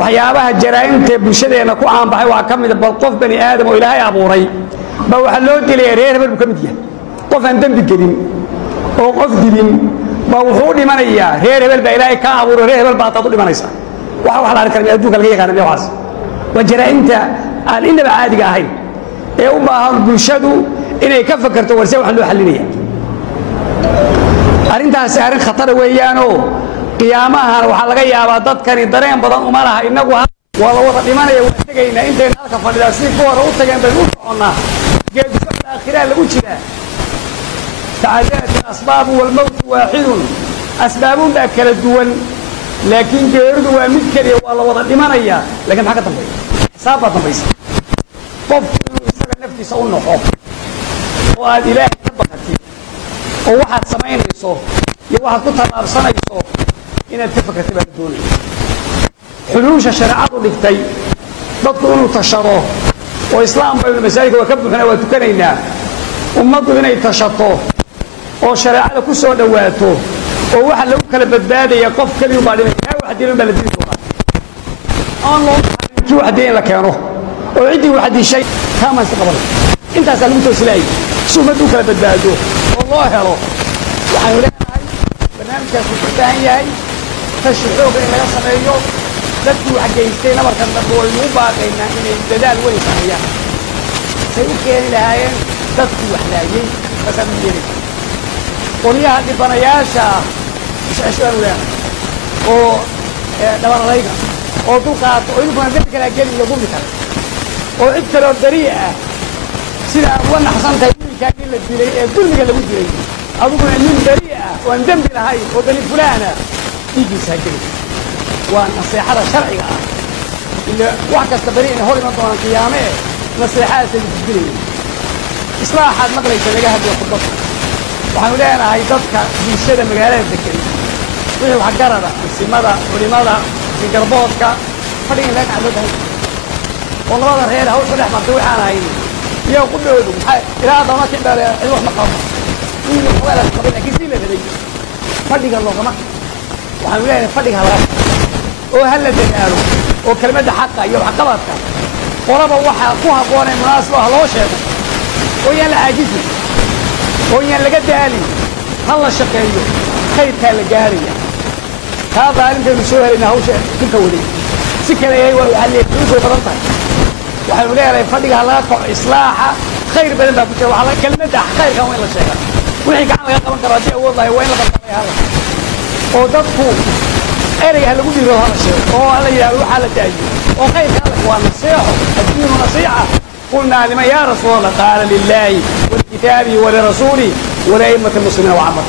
waxyaabaha jaraa'imta bulshadeena ku caan baxay waa kamid bal qof bani aadam oo Ilaahay abuuray ba waxa loo dilay reer hebel kamid yahay qof aan dambi gelin oo qof dilin ba wuxuu dhimanayaa reer hebel ba Ilaahay ka abuuray reer hebel ba taad u dhimanaysa waxa la arkaa adduunka laga yaqaan waxaas wa jaraa'imta aan inaba caadiga ahayn ee u baahan bulshadu inay ka fakarto warse wax loo xalinaya arintaas arin khatar weeyaan oo qiyaamahan waxa laga yaabaa dadkani dareen badan uma laha inagu wala wada dhimanaya waa tagayna inteen halka fadhida si goor u tageen bay u soconaa geedka aakhirada lagu jira تعداد الأسباب والموت واحد أسباب لا كلا دوان لكن جيرد ومذكري والله وضع لمنيا لكن حاجة طبيعية حسابها طبيعية قف يسأل نفسي سؤال نحوف وهذا إلهي كبكتي وواحد سمعين يصوف يواحد كتر أرسنا يصوف إن اتفقت بها الدنيا حلوش الشرعات ولفتي بطلوا تشروه وإسلام بين المساجد وكبهنا وتكنينا ومضوا هنا يتشطوه oo shariicada ku soo dhawaato oo waxa lagu kala badbaadaya qof kaliya baadhina waxa diin baladin soo qaad aan loo xaqiijiyo hadii la keeno oo cidii waxa dishay kama isqabal intaas lagu toosilay suumadu kala badbaado oo loo helo waxaan leenahay barnaamijkaas uu baahan yahay tashruuc in laga sameeyo dadku waxa geystay nabarkan dadku way u baaqaynaa inay dadaal weyn sameeyaan say u keeni lahaayeen dadku wax laayay fasaadiyay قوليها اللي بنياشة مش عشوان ولا أو دبر ريقة أو توقعت أو يمكن أن تذكر أجل يقوم بكذا أو أكثر الدريئة سيدا وانا حسن تقول كان اللي كل اللي بقول لي أقول إن من دريئة وأن دم بلهاي وبني فلانة تيجي سجل وأن الصيحة الشرعية اللي واحد استبرئ إن هو من طوال القيامة نصيحات اللي تجري إصلاحات مقلة تلاقيها بيخبط waxaan leenahay dadka bulshada magaalada degan wixii wax garada simada culimada garboodka fadhiga laga hadlo oo labada reer hawsha dhex martay waxaan ahayn iyo ku dhowdo maxay ilaa dama ka dhalay wax ma qabo inuu wala qabin akisi la helay fadhiga loogama waxaan leenahay fadhiga la oo hal la dadaalo oo kelmadda xaqa iyo wax qabadka qoraba waxa ku haboonay munaasib ah loo sheego oo yaan la caajisi وين لقى دالي هلا شقيه خير كان لقارية هذا أنت مسوي لنا هو شيء تكودي سكر أيه وعليه فلوس وبرنتها وحنقول عليه فدي على إصلاحه خير بدل ما بتشوف على كلمة خير كمان ولا شيء وحي قاعد يقطع من كراسي والله وين لقى هذا ودقوا أري هلا قولي له هذا الشيء أو هلا يروح على تاجي وخير كان ونصيحه الدين نصيحة قلنا لما يا رسول الله قال لله والكتاب ولرسوله ولأئمة المسلمين وعامة